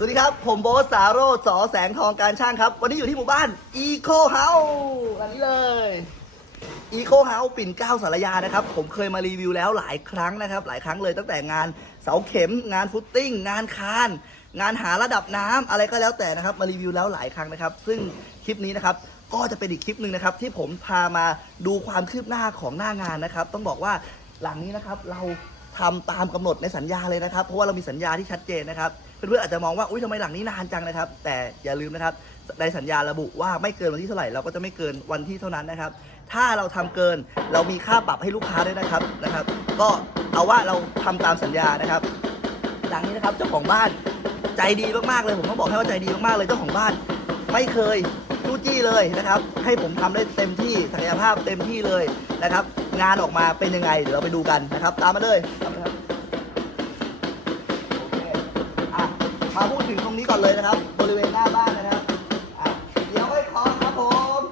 สวัสดีครับ ผมโบ๊ทสาโรจน์สอแสงทองการช่างครับ วันนี้อยู่ที่หมู่บ้าน Eco House อันนี้เลย Eco House ปิ่นเกล้าสารยานะครับ ผมเคยมารีวิวแล้วหลายครั้งนะครับ หลายครั้งเลยตั้งแต่งานเสาเข็มงานฟุตติ้ง งานคาน งานหาระดับน้ำอะไรก็แล้วแต่นะครับ มารีวิวแล้วหลายครั้งนะครับ ซึ่งคลิปนี้นะครับก็จะเป็นอีกคลิปหนึ่งนะครับ ที่ผมพามาดูความคืบหน้าของหน้างานนะครับ ต้องบอกว่าหลังนี้นะครับเราทำตามกำหนดในสัญญาเลยนะครับ เพราะว่าเรามีสัญญาที่ชัดเจนนะครับ เพื่อนๆอาจจะมองว่าอุ้ยทำไมหลังนี้นานจังนะครับ แต่อย่าลืมนะครับในสัญญาระบุว่าไม่เกินวันที่เท่าไหร่เราก็จะไม่เกินวันที่เท่านั้นนะครับ ถ้าเราทำเกินเรามีค่าปรับให้ลูกค้าด้วยนะครับนะครับ ก็เอาว่าเราทำตามสัญญานะครับ หลังนี้นะครับเจ้าของบ้านใจดีมากๆเลยผมต้องบอกให้ว่าใจดีมากๆเลยเจ้าของบ้าน ไม่เคยจู้จี้เลยนะครับ ให้ผมทำได้เต็มที่ศักยภาพเต็มที่เลยนะครับ งานออกมาเป็นยังไงเดี๋ยวเราไปดูกันนะครับ ตามมาเลยตามมาครับโอเคอะ มาพูดถึงตรงนี้ก่อนเลยนะครับ บริเวณหน้าบ้านนะครับอะเดี๋ยวค่อยเคอครับผม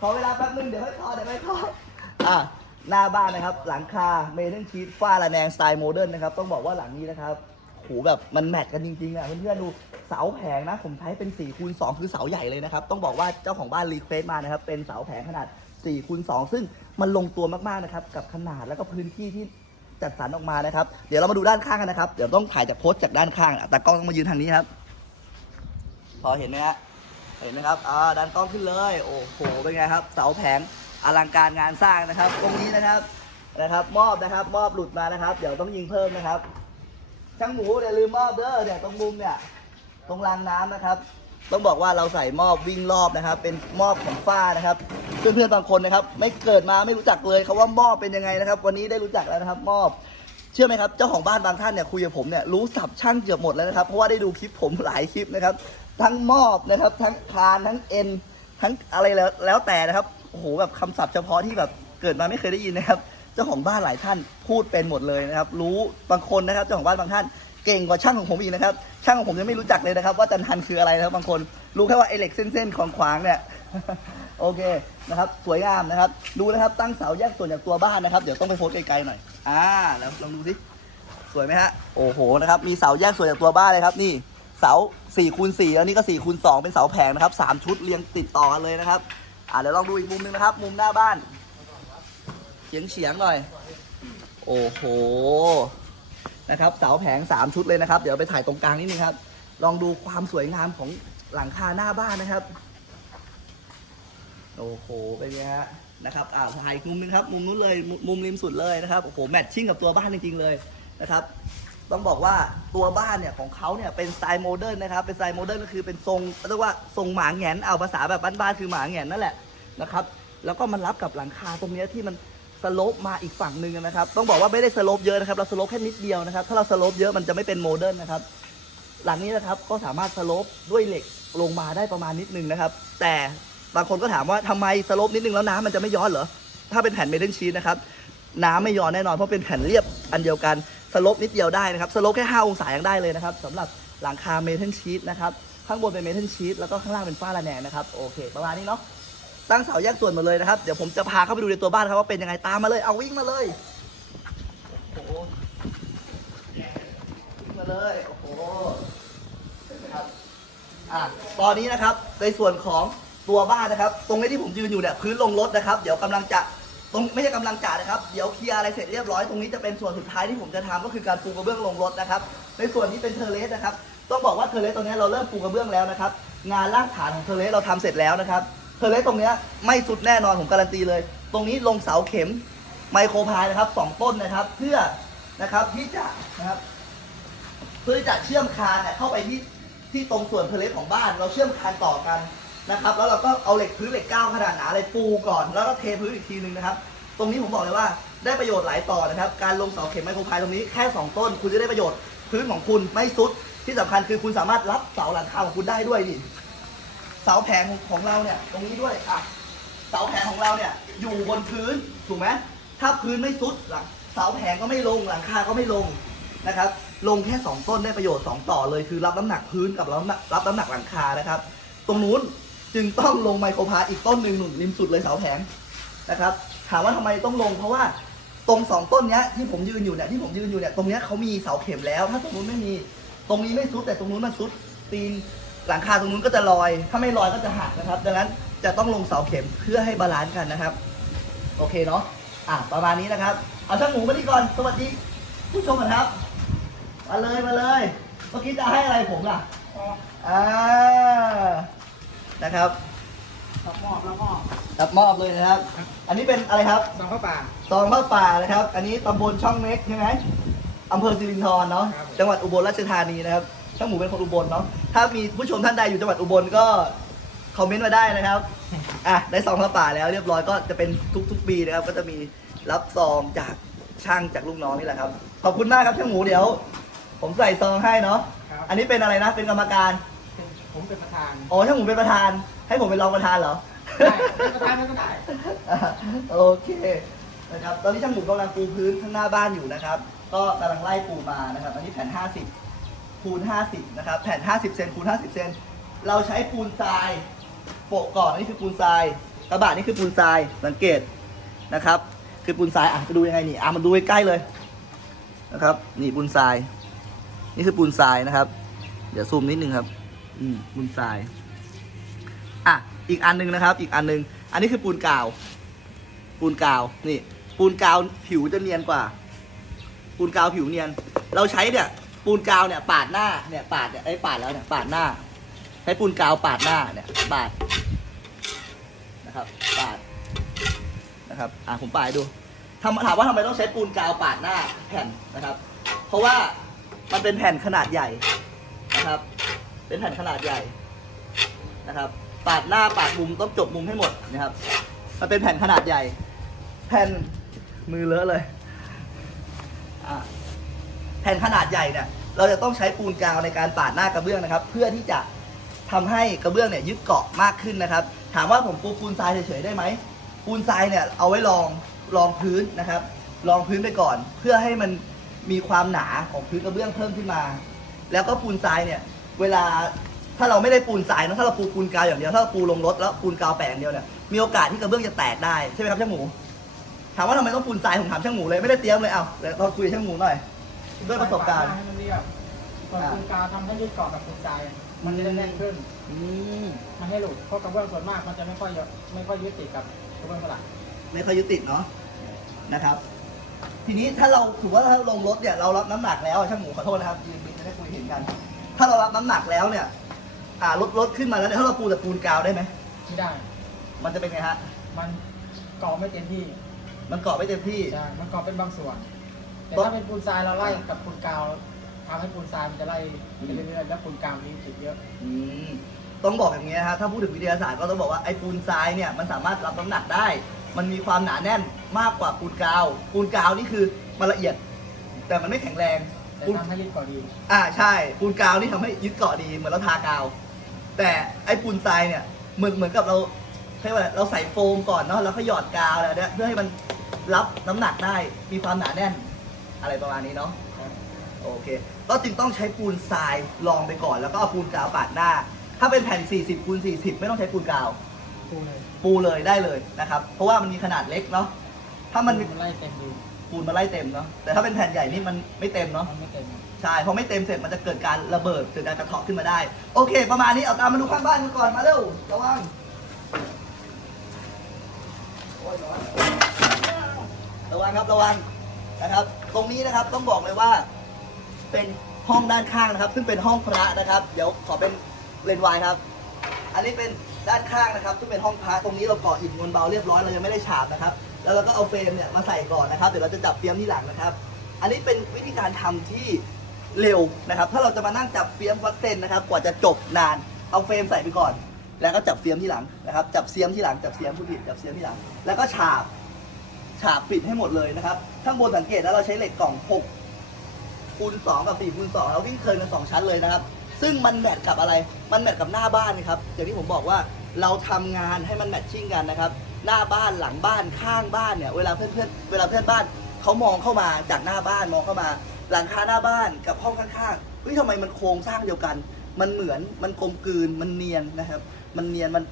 ขอเวลาแป๊บนึงเดี๋ยวค่อยเคอเดี๋ยวค่อยเคออะหน้าบ้านนะครับ หลังคาเมทัลชีตฝ้าระแนงสไตล์โมเดิร์นนะครับ ต้องบอกว่าหลังนี้นะครับโหแบบมันแมทกันจริงๆอะเพื่อนๆดูเสาแผงนะ ผมใช้เป็น4คูณ2คือเสาใหญ่เลยนะครับ ต้องบอกว่าเจ้าของบ้านรีเควสมานะครับ เป็นเสาแผงขนาด4คูณ2ซึ่งมันลงตัวมากๆนะครับ กับขนาดแล้วก็พื้นที่ที่ จัดสรรออกมานะครับ เดี๋ยวเรามาดูด้านข้างกันนะครับ เดี๋ยวต้องถ่ายจากโพสต์จากด้านข้างแต่กล้องต้องมายืนทางนี้ครับ พอเห็นไหมฮะ เห็นไหมครับ อ่าดันกล้องขึ้นเลย โอ้โห เป็นไงครับ เสาแผงอลังการงานสร้างนะครับ ตรงนี้นะครับ นะครับ มอบนะครับ มอบหลุดมานะครับ เดี๋ยวต้องยิงเพิ่มนะครับ ช่างหมูอย่าลืมมอบเด้อเนี่ยตรงมุมเนี่ย ตรงรางน้ำนะครับ ต้องบอกว่าเราใส่มอบวิ่งรอบนะครับ เป็นมอบของฝ้านะครับ เพื่อนๆบางคนนะครับ ไม่เกิดมาไม่รู้จักเลยเขาว่ามอบเป็นยังไงนะครับ วันนี้ได้รู้จักแล้วนะครับ มอบเชื่อไหมครับเจ้าของบ้านบางท่านเนี่ยคุยกับผมเนี่ยรู้สับช่างเกือบหมดแล้วนะครับเพราะว่าได้ดูคลิปผมหลายคลิปนะครับ ทั้งมอบนะครับ ทั้งคานทั้งเอ็นทั้งอะไรแล้วแล้วแต่นะครับโอ้โหแบบคำศัพท์เฉพาะที่แบบเกิดมาไม่เคยได้ยินนะครับ เจ้าของบ้านหลายท่านพูดเป็นหมดเลยนะครับ รู้บางคนนะครับ เจ้าของบ้านบางท่าน เก่งกว่าช่างของผมอีกนะครับ ช่างของผมยังไม่รู้จักเลยนะครับ ว่าจันทันคืออะไรนะครับบางคน รู้แค่ว่าไอเหล็กเส้นๆของขวางเนี่ย โอเคนะครับ สวยงามนะครับ ดูนะครับตั้งเสาแยกส่วนจากตัวบ้านนะครับ เดี๋ยวต้องไปโพสไกลๆหน่อย อ่า แล้วลองดูดิสวยไหมฮะ โอ้โห นะครับ มีเสาแยกส่วนจากตัวบ้านเลยครับ นี่ เสา4คูณ4แล้วนี่ก็4คูณ2เป็นเสาแผงนะครับสามชุดเรียงติดต่อกันเลยนะครับ อ่าเดี๋ยวลองดูอีกมุมหนึงนะครับ มุมหน้าบ้านเฉียงเฉียงๆหน่อย โอ้โห นะครับเสาแผง 3 ชุดเลยนะครับ เดี๋ยวไปถ่ายตรงกลางนิดนึงครับ ลองดูความสวยงามของหลังคาหน้าบ้านนะครับ โอ้โหเป็นไงฮะนะครับอ่าถ่ายมุมนึงครับ มุมนู้นเลยมุมมุมริมสุดเลยนะครับโอ้โหแมทชิ่งกับตัวบ้านจริงๆเลยนะครับต้องบอกว่าตัวบ้านเนี่ยของเขาเนี่ยเป็นสไตล์โมเดิร์นนะครับเป็นสไตล์โมเดิร์นก็คือเป็นทรงเรียกว่าทรงหมาแงนเอาภาษาแบบบ้านๆคือหมาแงนนั่นแหละนะครับ แล้วก็มันรับกับหลังคาตรงนี้ที่มัน สโลปมาอีกฝั่งหนึ่งนะครับ ต้องบอกว่าไม่ได้สโลปเยอะนะครับ เราสโลปแค่นิดเดียวนะครับ ถ้าเราสโลปเยอะมันจะไม่เป็นโมเดิร์นนะครับ หลังนี้นะครับก็สามารถสโลปด้วยเหล็กลงมาได้ประมาณนิดนึงนะครับ แต่บางคนก็ถามว่าทำไมสโลปนิดนึงแล้วน้ำมันจะไม่ย้อนเหรอ ถ้าเป็นแผ่นเมทัลชีทนะครับ น้ำไม่ย้อนแน่นอนเพราะเป็นแผ่นเรียบอันเดียวกันสโลปนิดเดียวได้นะครับ สโลปแค่5องศายังได้เลยนะครับสำหรับหลังคาเมทัลชีทนะครับ ข้างบนเป็นเมทัลชีทแล้วก็ข้างล่างเป็นฝ้าระแนงนะครับ โอเค ประมาณนี้เนาะ ตั้งเสาแยกส่วนหมดเลยนะครับ เดี๋ยวผมจะพาเข้าไปดูในตัวบ้านครับว่าเป็นยังไงตามมาเลย เอาวิ่งมาเลยโอ้โหวิ่งมาเลยโอ้โหครับอะตอนนี้นะครับในส่วนของตัวบ้านนะครับ ตรงนี้ที่ผมยืนอยู่เนี่ยพื้นลงรถนะครับ เดี๋ยวกำลังจะตรงไม่ใช่กำลังจ่านะครับ เดี๋ยวเคลียร์อะไรเสร็จเรียบร้อยตรงนี้จะเป็นส่วนสุดท้ายที่ผมจะทำก็คือการปูกระเบื้องลงรถนะครับ ในส่วนนี้เป็นเทเลสนะครับ ต้องบอกว่าเทเลสตรงนี้เราเริ่มปูกระเบื้องแล้วนะครับ งานรากฐานของเทเลสเราทำเสร็จแล้วนะครับ อร์เลสตรงเนี้ยไม่สุดแน่นอนผมการันตีเลย ตรงนี้ลงเสาเข็มไมโครพายนะครับสองต้นนะครับ เพื่อนะครับที่จะนะครับเพื่อที่จะเชื่อมคานเนี่ยเข้าไปที่ที่ตรงส่วนเพลทของบ้าน เราเชื่อมคานต่อกันนะครับ แล้วเราก็เอาเหล็กพื้นเหล็กก้าวขนาดหนาเลยปูก่อน แล้วก็เทพื้นอีกทีนึงนะครับ ตรงนี้ผมบอกเลยว่าได้ประโยชน์หลายต่อนะครับ การลงเสาเข็มไมโครพายตรงนี้แค่ 2 ต้น คุณจะได้ประโยชน์พื้นของคุณไม่ซุด ที่สำคัญคือคุณสามารถรับเสาหลังคาของคุณได้ด้วยนี่ เสาแผงของเราเนี่ยตรงนี้ด้วยอะเสาแผงของเราเนี่ยอยู่บนพื้นถูกไหมถ้าพื้นไม่ซุดหลังเสาแผงก็ไม่ลงหลังคาก็ไม่ลงนะครับ ลงแค่ 2 ต้นได้ประโยชน์ 2 ต่อเลยคือรับน้ำหนักพื้นกับรับน้ำหนักรับน้ำหนักหลังคานะครับ ตรงนู้นจึงต้องลงไมโครพาอีกต้นหนึ่งหนุนริมสุดเลยเสาแผงนะครับถามว่าทำไมต้องลงเพราะว่าตรงสองต้นเนี้ยที่ผมยืนอยู่เนี่ยที่ผมยืนอยู่เนี่ยตรงเนี้ยเขามีเสาเข็มแล้ว ถ้าตรงนู้นไม่มี ตรงนี้ไม่ซุดแต่ตรงนู้นมันซุดตีน หลังคาตรงนู้นก็จะลอย ถ้าไม่ลอยก็จะหักนะครับ ดังนั้นจะต้องลงเสาเข็มเพื่อให้บาลานซ์กันนะครับ โอเคเนาะ อะประมาณนี้นะครับ เอาช่างหมูมาที่ก่อน สวัสดี ผู้ชมก่อนครับ มาเลยมาเลย เมื่อกี้จะให้อะไรผมล่ะ อ่า นะครับ รับมอบรับมอบรับมอบเลยนะครับ อันนี้เป็นอะไรครับ ซองข้าวป่า ซองผ้าป่านะครับ อันนี้ตำบลช่องเม็กใช่ไหมอำเภอสิรินธรเนาะครับจังหวัดอุบลราชธานีนะครับ ช่างหมูเป็นคนอุบลเนาะถ้ามีผู้ชมท่านใดอยู่จังหวัดอุบลก็คอมเมนต์มาได้นะครับอะได้ซองผ้าป่าแล้วเรียบร้อยก็จะเป็นทุกๆปีนะครับ ก็จะมีรับซองจากช่างจากลูกน้องนี่แหละครับ ขอบคุณมากครับช่างหมูเดี๋ยว ผมใส่ซองให้เนาะครับ อันนี้เป็นอะไรนะเป็นกรรมการเป็นผมเป็นประธานอ๋อช่างหมูเป็นประธาน ให้ผมเป็นรองประธานเหรอ ได้เป็นประธานก็ได้ อะโอเคนะครับตอนนี้ช่างหมูกำลังปูพื้นข้างหน้าบ้านอยู่นะครับ ก็กำลังไล่ปูมานะครับ อันนี้แผ่น 50 คูณ 50 นะครับ แผ่น 50 เซนคูณ 50 เซน เราใช้ปูนทรายโปะก่อนนนี้คือปูนทราย กระบะนี่คือปูนทราย สังเกตนะครับ คือปูนทราย อะจะดูยังไงนี่ อะมันดูใกล้เลยนะครับ นี่ปูนทราย นี่คือปูนทรายนะครับ เดี๋ยวซูมนิดนึงครับ อืมปูนทราย อะ อีกอันหนึงนะครับ อีกอันหนึง อันนี้คือปูนกาว ปูนกาว นี่ ปูนกาวผิวจะเนียนกว่า ปูนกาวผิวเนียน เราใช้เนี่ย ปูนกาวเนี่ยปาดหน้าเนี่ยปาดเนี่ยไอ้ยปาดแล้วเนี่ยปาดหน้าใช้ปูนกาวปาดหน้าเนี่ยปาดนะครับ ปาดนะครับอะผมปาดให้ดูทำถามว่าทำไมต้องใช้ปูนกาวปาดหน้าแผ่นนะครับ เพราะว่ามันเป็นแผ่นขนาดใหญ่นะครับ เป็นแผ่นขนาดใหญ่นะครับ ปาดหน้าปาดมุมต้องจบมุมให้หมดนะครับ มันเป็นแผ่นขนาดใหญ่ แผ่นมือเลอะเลยอะ แผ่นขนาดใหญ่เนี่ยเราจะต้องใช้ปูนกาวในการปาดหน้ากระเบื้องนะครับ เพื่อที่จะทำให้กระเบื้องเนี่ยยึดเกาะมากขึ้นนะครับ ถามว่าผมปูปูนทรายเฉยๆได้ไหมปูนทรายเนี่ยเอาไว้รองรองพื้นนะครับรองพื้นไปก่อน เพื่อให้มันมีความหนาของพื้นกระเบื้องเพิ่มขึ้นมา แล้วก็ปูนทรายเนี่ยเวลาถ้าเราไม่ได้ปูนทรายนะถ้าเราปูปูนกาวอย่างเดียวถ้าเราปูลงรถแล้วปูนกาวแปะอย่างเดียวเนี่ยมีโอกาสที่กระเบื้องจะแตกได้ใช่ไหมครับช่างหมูถามว่าทำไมต้องปูนทรายผมถามช่างหมูเลยไม่ได้เตรียมเลยเอาเราคุยช่างหมูหน่อย ด้วยประสบการณ์ให้มันเรียบส่วนปูนกาวทำให้ยึดเกาะกับปูนทรายมันจะได้แน่นขึ้นอืมไม่ให้หลุดเพราะกระเบื้องส่วนมากมันจะไม่ค่อยยึดไม่ค่อยยึดติดกับกระเบื้องเท่าไหร่ไม่ค่อยยึดติดเนาะนะครับ ทีนี้ถ้าเราถือว่าถ้าลงรถเนี่ยเรารับน้ำหนักแล้วช่างหมูขอโทษนะครับยืนจะได้คุยเห็นกัน ถ้าเรารับน้ำหนักแล้วเนี่ย อ่ารถรถขึ้นมาแล้วเนี่ยถ้าเราปูแต่ปูนกาวได้ไหมไม่ได้ มันจะเป็นไงฮะมันเกาะไม่เต็มที่มันเกาะไม่เต็มที่ใช่มันเกาะเป็นบางส่วน แต่ต้องถ้าเป็นปูนทรายเราไล่กับปูนกาวทำให้ปูนทรายมันจะไล่ไปเรื่อยๆแล้วปูนกาวมีติดเยอะ อืมต้องบอกอย่างนี้นะฮะถ้าพูดถึงวิทยาศาสตร์ก็ต้องบอกว่าไอ้ปูนทรายเนี่ยมันสามารถรับน้ำหนักได้ มันมีความหนาแน่นมากกว่าปูนกาว ปูนกาวนี่คือมันละเอียด แต่มันไม่แข็งแรงแต่ปูนทำให้ยึดเกาะดี อ่าใช่ ปูนกาวนี่ทำให้ยึดเกาะดีเหมือนเราทากาว แต่ไอ้ปูนทรายเนี่ยเหมือนเหมือนกับเราเรียกว่าอะไรเราใส่โฟมก่อนเนาะแล้วก็หยอดกาวอะไรเนี่ยเพื่อให้มันรับน้ำหนักได้มีความหนาแน่น อะไรประมาณนี้เนาะโอเค ก็จึงต้องใช้ปูนทรายรองไปก่อน แล้วก็เอาปูนกาวปาดหน้า ถ้าเป็นแผ่น 40คูณ40 ไม่ต้องใช้ปูนกาว ปูเลยปูเลยได้เลยนะครับ เพราะว่ามันมีขนาดเล็กเนาะถ้ามันมันไล่เต็มดีปูนมาไล่เต็มเนาะแต่ถ้าเป็นแผ่นใหญ่นี่มันไม่เต็มเนาะมันไม่เต็มใช่พอไม่เต็มเสร็จมันจะเกิดการระเบิดเกิดการกระเทาะขึ้นมาได้ โอเค ประมาณนี้เอาตามมาดูข้างบ้านกันก่อนมาเร็วระวังโอ้ยร้อนระวังครับระวัง นะครับ ตรงนี้นะครับต้องบอกเลยว่าเป็นห้องด้านข้างนะครับ ซึ่งเป็นห้องพระนะครับ เดี๋ยวขอเป็นเลนวายครับ อันนี้เป็นด้านข้างนะครับ ซึ่งเป็นห้องพระตรงนี้เราก่ออิฐมวลเบาเรียบร้อยเรายังไม่ได้ฉาบนะครับ แล้วเราก็เอาเฟรมเนี่ยมาใส่ก่อนนะครับเดี๋ยวเราจะจับเฟียมที่หลังนะครับ อันนี้เป็นวิธีการทำที่เร็วนะครับ ถ้าเราจะมานั่งจับเฟียมวัดเส้นนะครับ กว่าจะจบนานเอาเฟรมใส่ไปก่อน แล้วก็จับเฟียมที่หลังนะครับ จับเฟียมที่หลังจับเฟียมผู้ผิดจับเฟียมที่หลัง แล้วก็ฉาบ ฉาบปิดให้หมดเลยนะครับ ข้างบนสังเกตแล้วเราใช้เหล็กกล่อง6คูณ2กับ4คูณ2เราวิ่งเทิร์นกันสองชั้นเลยนะครับ ซึ่งมันแมทกับอะไร มันแมทกับหน้าบ้านนะครับอย่างที่ผมบอกว่าเราทำงานให้มันแมทชิ่งกันนะครับ หน้าบ้านหลังบ้านข้างบ้านเนี่ยเวลาเพื่อนเพื่อนเวลาเพื่อนบ้านเขามองเข้ามาจากหน้าบ้านมองเข้ามา หลังคาหน้าบ้านกับห้องข้างๆเฮ้ยทำไมมันโครงสร้างเดียวกัน มันเหมือนมันกลมกลืนมันเนียนนะครับ มันเนียนมัน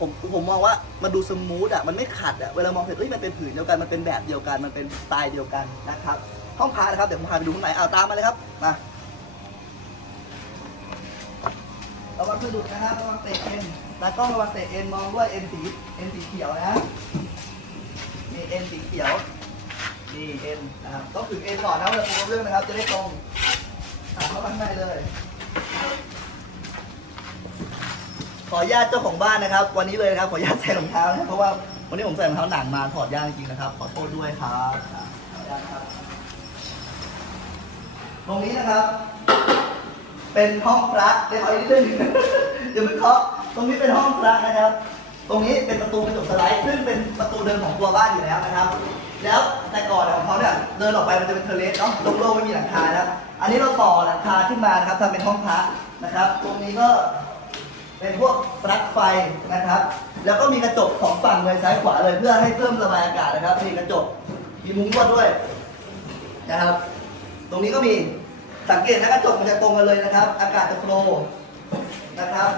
ผมผมมองว่ามันดูสมูทอะมันไม่ขัดอะเวลามองเห็นเอ้ยมันเป็นผืนเดียวกันมันเป็นแบบเดียวกันมันเป็นสไตล์เดียวกันนะครับห้องพักนะครับเดี๋ยวผมพาไปดูข้างในเอาตามมาเลยครับมาระวังสะดุดนะครับระวังเตะเอ็นตากล้องระวังเตะเอ็นมองด้วยเอ็นสีเอ็นสีเขียวนะนี่เอ็นสีเขียวนี่เอ็นนะครับต้องถึงเอ็นก่อนนะเวลาปูกระเบื้องนะครับ จะได้ตรงอะเข้ามาข้างในเลย ขออนุญาตเจ้าของบ้านนะครับ วันนี้เลยนะครับขออนุญาตใส่รองเท้านะเพราะว่าวันนี้ผมใส่รองเท้าหนังมาถอดยากจริงๆนะครับ ขอโทษด้วยครับขออนุญาตครับ ตรงนี้นะครับ เป็นห้องพระเดี๋ยวขออีกนิดนึงเดี๋ยวเพิ่งเคาะตรงนี้เป็นห้องพระนะครับ ตรงนี้เป็นประตูกระจกสไลด์ซึ่งเป็นประตูเดินของตัวบ้านอยู่แล้วนะครับ แล้วแต่ก่อนของเขาเนี่ยเดินออกไปมันจะเป็นเทเลสเนาะโล่งๆไม่มีหลังคานะครับ อันนี้เราต่อหลังคาขึ้นมานะครับทำเป็นห้องพระนะครับ ตรงนี้ก็ เป็นพวกปลั๊กไฟนะครับ แล้วก็มีกระจกสองฝั่งเลยซ้ายขวาเลยเพื่อให้เพิ่มระบายอากาศนะครับมีกระจกมีมุ้งลวดด้วยนะครับ ตรงนี้ก็มีสังเกตนะกระจกมันจะตรงกันเลยนะครับ อากาศจะโฟล์นะครับ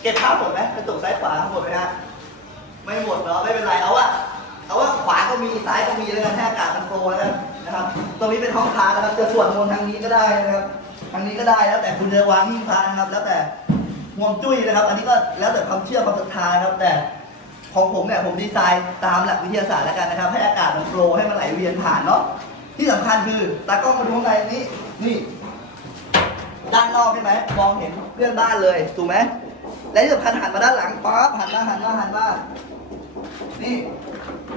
เก็บภาพหมดไหมกระจกซ้ายขวาหมดไหมฮะไม่หมดเนาะไม่เป็นไรเอาว่าเอาว่าขวาก็มีซ้ายก็มีแล้วกันให้อากาศมันโฟลว์แล้วนะครับ ตรงนี้เป็นห้องพระนะครับจะสวดมนต์ทางนี้ก็ได้นะครับทางนี้ก็ได้แล้วแต่คุณจะวางหิ้งพระนะครับ แล้วแต่ วงจุ้ยนะครับ อันนี้ก็แล้วแต่ความเชื่อความศรัทธานะครับ แต่ของผมเนี่ยผมดีไซน์ตามหลักวิทยาศาสตร์แล้วกันนะครับ ให้อากาศมันโฟลว์ให้มันไหลเวียนผ่านเนาะที่สำคัญคือตากล้องมาดูข้างในนี้นี่ด้านนอกใช่ไหมมองเห็นเพื่อนบ้านเลยถูกไหมและที่สำคัญหันมาด้านหลังป๊อปหันมาหันมาหันมานี่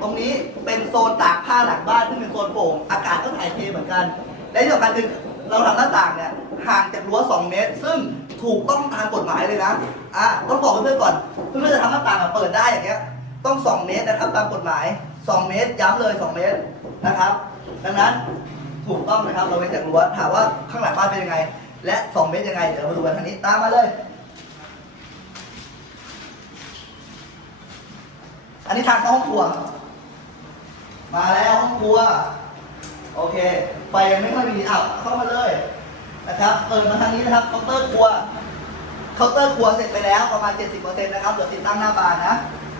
ตรงนี้เป็นโซนตากผ้าหลังบ้านซึ่งเป็นโซนโปร่งอากาศก็ถ่ายเทเหมือนกัน และที่สำคัญคือเราทำหน้าต่างเนี่ยห่างจากรั้ว2เมตร ซึ่ง ถูกต้องตามกฎหมายเลยนะอะต้องบอกเพื่อนๆก่อน เพื่อนๆจะทำหน้าต่างอะเปิดได้อย่างเงี้ย ต้อง 2 เมตรนะครับ ตามกฎหมาย 2 เมตรย้ำเลย 2 เมตรนะครับ ดังนั้นถูกต้องนะครับ เราไปจากรั้วถามว่าข้างหลังบ้านเป็นยังไง และ 2 เมตรยังไง เดี๋ยวเรามาดูกันทางนี้ ตามมาเลย อันนี้ทางเข้าห้องครัว มาแล้วห้องครัว โอเค ไฟยังไม่ค่อยมีอะเข้ามาเลย นะครับเปิดมาทางนี้นะครับเคาน์เตอร์ครัวเคาน์เตอร์ครัวเสร็จไปแล้วประมาณ 70%นะครับเหลือติดตั้งหน้าบานนะ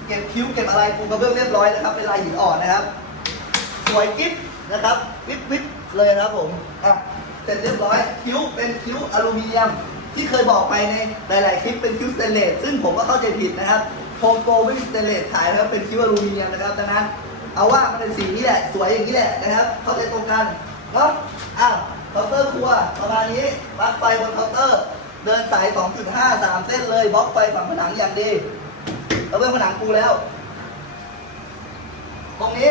เก็บคิ้วเก็บอะไรปูกระเบื้องเรียบร้อยนะครับเป็นลายหินอ่อนนะครับ สวยกิ๊บนะครับวิบวิบเลยนะครับผมอะเสร็จเรียบร้อยคิ้วเป็นคิ้วอลูมิเนียม ที่เคยบอกไปในหลาย ๆ คลิปเป็นคิ้วสเตนเลสซึ่งผมก็เข้าใจผิดนะครับโฮมโปรไม่มีสเตนเลสขายนะครับเป็นคิ้วอลูมิเนียมนะครับดังนั้นเอาว่ามันเป็นสีนี้แหละสวยอย่างนี้แหละนะครับ เข้าใจตรงกันเนาะอ้าว เคาน์เตอร์ครัวประมาณนี้ปลั๊กไฟบนเคาน์เตอร์ เดินสาย 2.5 3 เส้นเลยบล็อกไฟฝั่งผนังอย่างดีแล้วเบื้องผนังปูแล้ว ตรงนี้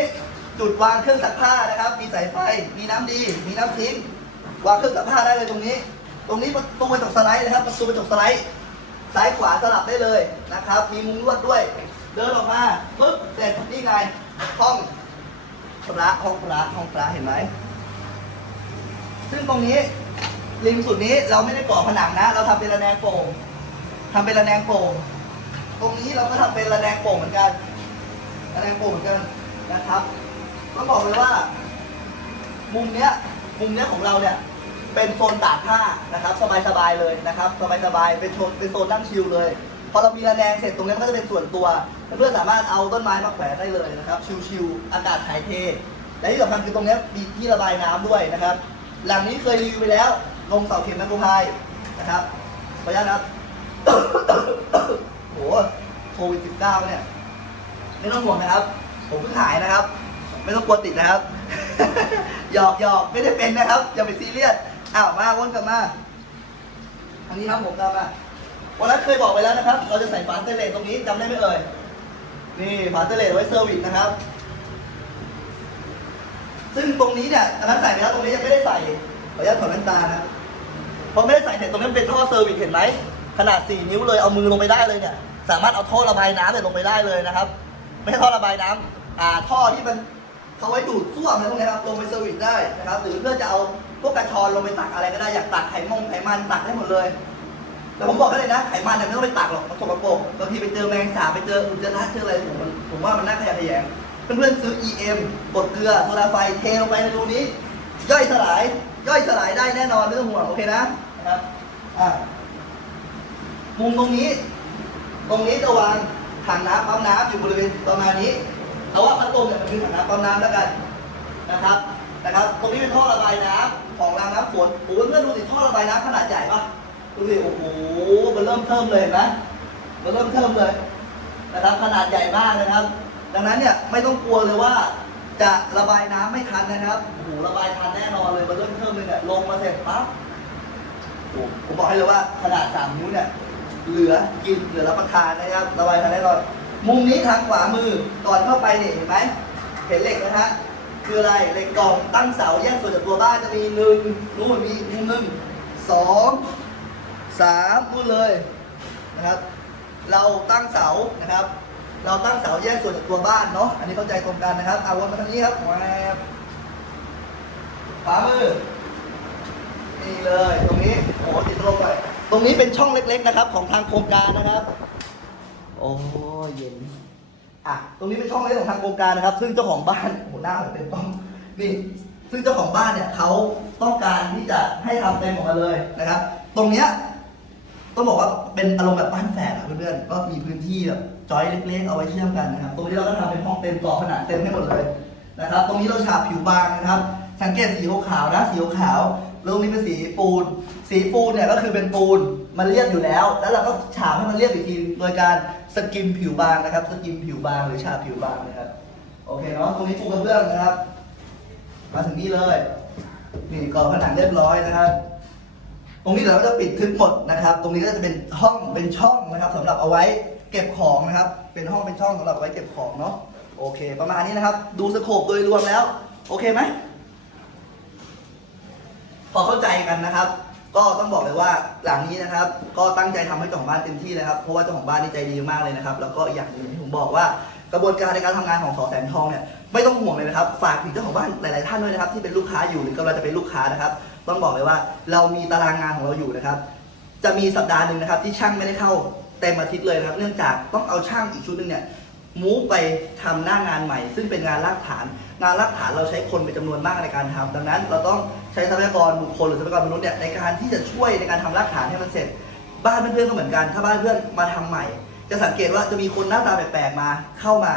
จุดวางเครื่องซักผ้านะครับ มีสายไฟ มีน้ำดี มีน้ำทิ้ง วางเครื่องซักผ้าได้เลยตรงนี้ ตรงนี้ประตูกระจกสไลด์นะครับ ประตูกระจกสไลด์ ซ้ายขวาสลับได้เลยนะครับ มีมุ้งลวดด้วย เดินออกมาปุ๊บเสร็จนี่ไง ห้องพระห้องพระห้องพระเห็นไหม ซึ่งตรงนี้ริมสุดนี้เราไม่ได้ก่อผนังนะ เราทำเป็นระแนงโป่งทำเป็นระแนงโป่ง ตรงนี้เราก็ทำเป็นระแนงโป่งเหมือนกัน ระแนงโป่งเหมือนกันนะครับต้องบอกเลยว่า มุมเนี้ย มุมเนี้ยของเราเนี่ย เป็นโซนตากผ้านะครับ สบายๆเลยนะครับ สบายๆ เป็นโซนเป็นโซนนั่งชิลเลย พอเรามีระแนงเสร็จตรงนี้มันก็จะเป็นส่วนตัว เพื่อนสามารถเอาต้นไม้มาแขวนได้เลยนะครับ ชิลๆ อากาศถ่ายเท และที่สำคัญคือตรงนี้มีที่ระบายน้ำด้วยนะครับ หลังนี้เคยรีวิวไปแล้ว ลงเสาเข็มแมกโครไพายนะครับขออนุญาตนะครับโหโควิด -19 เนี่ย ไม่ต้องห่วงนะครับ ผมเพิ่งหายนะครับ ไม่ต้องกลัวติดนะครับ หยอกหยอกไม่ได้เป็นนะครับ อย่าไปซีเรียส อ้าว มาวนกลับมาทางนี้ครับผมกลับมาวันนั้นเคยบอกไปแล้วนะครับ เราจะใส่ฝาเตเลสตรงนี้จำได้ไหมเอ่ย นี่ฝาเตเลสไว้เซอร์วิสนะครับ ซึ่งตรงนี้เนี่ยอันนั้นใส่ไปแล้วตรงนี้ยังไม่ได้ใส่ขออนุญาตถอดแว่นตานะพอไม่ได้ใส่เสร็จตรงนี้มันเป็นท่อเซอร์วิสเห็นไหมขนาด 4 นิ้วเลยเอามือลงไปได้เลยเนี่ยสามารถเอาท่อระบายน้ำเนี่ยลงไปได้เลยนะครับ ไม่ใช่ท่อระบายน้ำอ่าท่อที่มันเขาไว้ดูดซ่วมอะไรพวกนี้ครับลงไปเซอร์วิสได้นะครับ หรือเพื่อจะเอาพวกกระชอนลงไปตักอะไรก็ได้อยากตักไขมงไขมันตักได้หมดเลยแต่ผมบอกให้เลยนะไขมันเนี่ยไม่ต้องไปตักหรอกมันสกปรกบางทีไปเจอแมงสาบไปเจออุจจาระเจออะไรผมผมว่ามันน่าขยะแขยง เพื่อนๆซื้อ EM บดเกลือโซดาไฟเทลงไปในรูนี้ ย่อยสลาย ย่อยสลายได้แน่นอนไม่ต้องห่วงโอเคนะนะครับอะมุมตรงนี้ ตรงนี้จะวางถังน้ำปั๊มน้ำอยู่บริเวณประมาณนี้เอาว่าพัดลมเนี่ยมันคือถังน้ำปั๊มน้ำแล้วกันนะครับนะครับ ตรงนี้เป็นท่อระบายน้ำของรางน้ำฝนโอ้เพื่อนดูสิท่อระบายน้ำขนาดใหญ่ปะดูดิโอ้โหมันเริ่มเทิมเลยนไหมมันเริ่มเทิมเลยนะครับ ขนาดใหญ่มากนะครับ ดังนั้นเนี่ยไม่ต้องกลัวเลยว่า จะระบายน้ำไม่ทันนะครับโอ้โหระบายทันแน่นอนเลยมันเริ่มเทิมเลยเนี่ยลงมาเสร็จปั๊บผมบอกให้เลยว่าขนาดสามนิ้วเนี่ยเหลือกินเหลือรับประทานนะครับ ระบายทันแน่นอนมุมนี้ทางขวามือก่อนเข้าไปเนี่ยเห็นไหมเห็นเหล็กนะฮะคืออะไรเหล็กกล่องตั้งเสาแยกส่วนจากตัวบ้านจะมีหนึ่งนู่นมีมุมหนึ่งสองสามนู่นเลยนะครับ เราตั้งเสานะครับ เราตั้งเสาแยกส่วนจากตัวบ้านเนาะ อันนี้เข้าใจตรงกันนะครับ เอาวนมาทางนี้ครับแวบขวามือ นี่เลย ตรงนี้ โอ้โหติดลมไป ตรงนี้เป็นช่องเล็กๆนะครับ ของทางโครงการนะครับ โอ้ยเย็น อะ ตรงนี้เป็นช่องเล็กของทางโครงการนะครับ ซึ่งเจ้าของบ้านโอ้โหหน้าเหมือนเป็นป้อม นี่ ซึ่งเจ้าของบ้านเนี่ยเขาต้องการที่จะให้ทำเต็มออกมาเลยนะครับ ตรงเนี้ยต้องบอกว่าเป็นอารมณ์แบบบ้านแฝดอะเพื่อนๆ ก็มีพื้นที่แบบจอยเล็กๆ เอาไว้เชื่อมกันนะครับ ตรงนี้เราก็ทำเป็นห้องเต็มก่อผนังเต็มให้หมดเลยนะครับ ตรงนี้เราฉาบผิวบางนะครับ สังเกตสีขาวๆนะ สีขาวๆแล้วตรงนี้เป็นสีปูน สีปูนเนี่ยก็คือเป็นปูน มันเรียบอยู่แล้ว แล้วเราก็ฉาบให้มันเรียบอีกที โดยการสกิมผิวบางนะครับ สกิมผิวบางหรือฉาบผิวบางนะครับ โอเคเนาะ ตรงนี้ปูกระเบื้องนะครับ มาถึงนี่เลย นี่ก่อผนังเรียบร้อยนะครับตรงนี้เราก็จะปิดทึบหมดนะครับ ตรงนี้ก็จะเป็นห้องเป็นช่องนะครับสำหรับเอาไว้ เก็บของนะครับ เป็นห้องเป็นช่องสำหรับไว้เก็บของเนาะโอเค ประมาณนี้นะครับ ดูสโคปโดยรวมแล้ว โอเคไหมพอเข้าใจกันนะครับ ก็ต้องบอกเลยว่าหลังนี้นะครับ ก็ตั้งใจทำให้เจ้าของบ้านเต็มที่เลยครับเพราะว่าเจ้าของบ้านนี่ใจดีมากเลยนะครับ แล้วก็อย่างหนึ่งที่ผมบอกว่ากระบวนการในการทำงานของสอแสนทองเนี่ยไม่ต้องห่วงเลยนะครับ ฝากถึงเจ้าของบ้านหลาย ๆ ท่านด้วยนะครับ ที่เป็นลูกค้าอยู่หรือกำลังจะเป็นลูกค้านะครับ ต้องบอกเลยว่าเรามีตารางงานของเราอยู่นะครับ จะมีสัปดาห์หนึ่งนะครับ ที่ช่างไม่ได้เข้า เต็มอาทิตย์เลยนะครับ เนื่องจากต้องเอาช่างอีกชุดหนึงเนี่ยมูฟไปทำหน้างานใหม่ ซึ่งเป็นงานรากฐาน งานรากฐานเราใช้คนเป็นจำนวนมากในการทำดังนั้น เราต้องใช้ทรัพยากรบุคคลหรือทรัพยากรมนุษย์เนี่ยในการที่จะช่วยในการทำรากฐานให้มันเสร็จ บ้านเพื่อนๆก็เหมือนกัน ถ้าบ้านเพื่อนมาทำใหม่ จะสังเกตว่าจะมีคนหน้าตาแปลกๆมา เข้ามา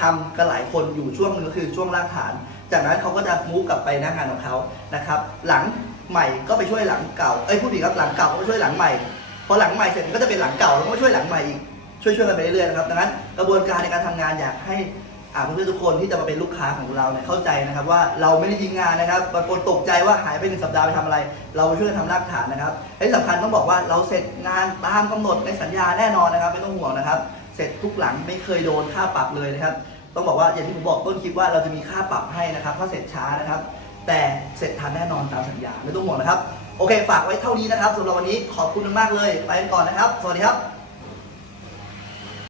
ทำกันหลายคนอยู่ช่วงหนึงก็คือช่วงรากฐาน จากนั้นเขาก็จะมูฟกลับไปหน้างานของเขานะครับ หลังใหม่ก็ไปช่วยหลังเก่า เอ้ยพูดผิดครับหลังเก่าก็ไปช่วยหลังใหม่ พอหลังใหม่เสร็จก็จะเป็นหลังเก่าแล้วก็ช่วยหลังใหม่อีกช่วยๆกันไปเรื่อยๆนะครับดังนั้นกระบวนการในการทำงานอยากให้อ่าเพื่อนๆทุกคนที่จะมาเป็นลูกค้าของเราเนี่ยเข้าใจนะครับ ว่าเราไม่ได้ทิ้งงานนะครับบางคนตกใจว่าหายไปหนึ่งสัปดาห์ไปทำอะไร เราช่วยทำรากฐานนะครับที่สำคัญต้องบอกว่าเราเสร็จงานตามกำหนดในสัญญาแน่นอนนะครับ ไม่ต้องห่วงนะครับ เสร็จทุกหลังไม่เคยโดนค่าปรับเลยนะครับ ต้องบอกว่าอย่างที่ผมบอกต้นคลิปว่าเราจะมีค่าปรับให้นะครับถ้าเสร็จช้านะครับ แต่เสร็จทันแน่นอนตามสัญญาไม่ต้องห่วงนะครับ โอเค ฝากไว้เท่านี้นะครับสำหรับวันนี้ขอบคุณมากๆเลย ไปกันก่อนนะครับ สวัสดีครับ